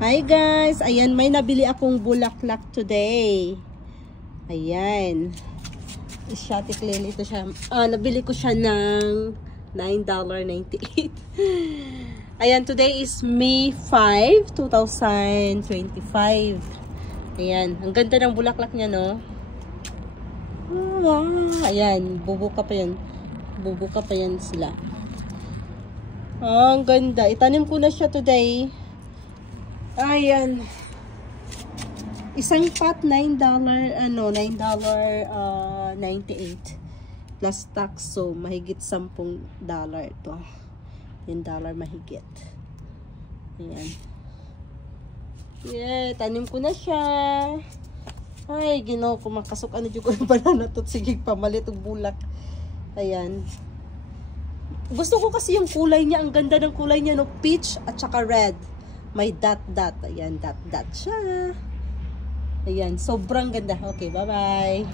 Hi guys! Ayan, may nabili akong bulaklak today. Ayan. Exotic lily ito siya. Nabili ko siya ng $9.98. Ayan, today is May 5, 2025. Ayan, ang ganda ng bulaklak niya, no? Wow! Ayan, bubuka pa yan. Bubuka pa yan sila. Ang ganda. Itanim ko na siya today. Ayan. Isang pot, $9.98 plus tax. So, mahigit $10 ito. $10 mahigit. Ayan. Yeah, tanim ko na siya. Ay, ginaw ko makasok. Ano dyan ko yung banana to. Sige, pamalit ang bulak. Ayan. Gusto ko kasi yung kulay niya. Ang ganda ng kulay niya, no? Peach at saka red. May dot. Ayan, dot siya. Ayan, sobrang ganda. Okay, bye-bye.